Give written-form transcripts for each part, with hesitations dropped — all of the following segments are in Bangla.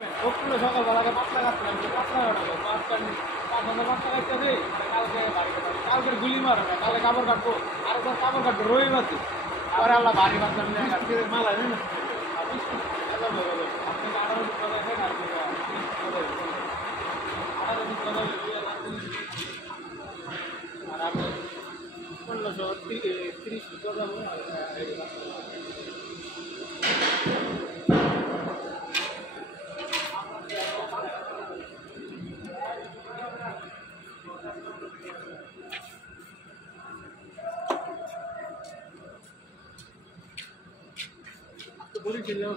সকালবেলাকে পাঁচটা খাচ্ছিলাম, পাঁচটা পাঁচটা খাইতে কালকে গুলি মারে না, কালকে কাপড় কাটবো আর কাপড় কাটবো রবি বাতি পরে আল্লাহ ভারী বাচ্চা মালা নেই না আর আমি 1530 যাবো।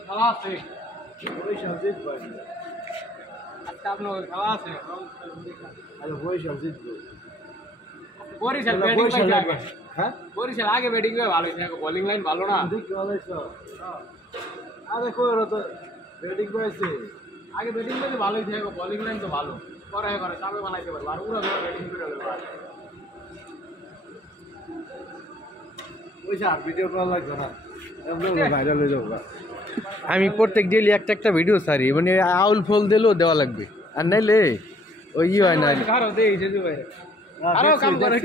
খেলা আছে বরিশাল জিতবে, আজকে আপনার খেলা আছে বরিশাল জিতবে। বরিশাল হ্যাঁ বরিশাল আগে ব্যাটিং করে ভালো হয়েছে, বোলিং লাইন ভালো না। আরে কইরো তো ব্যাটিং করেছে, আগে ব্যাটিং করে ভালো হয়েছে, বোলিং লাইন তো ভালো করে করে চাপে বানাইতে পারবে আর পুরো ব্যাটিং করে ভিডিও করা লাগবে না, ভাইরাল হয়ে যাবো। আমি প্রত্যেক ডেলি একটা একটা ভিডিও ছাড়ি, মানে আউল ফল দিলেও দেওয়া লাগবে, আর নাইলে ওই ই হয় না। আরো কাম করে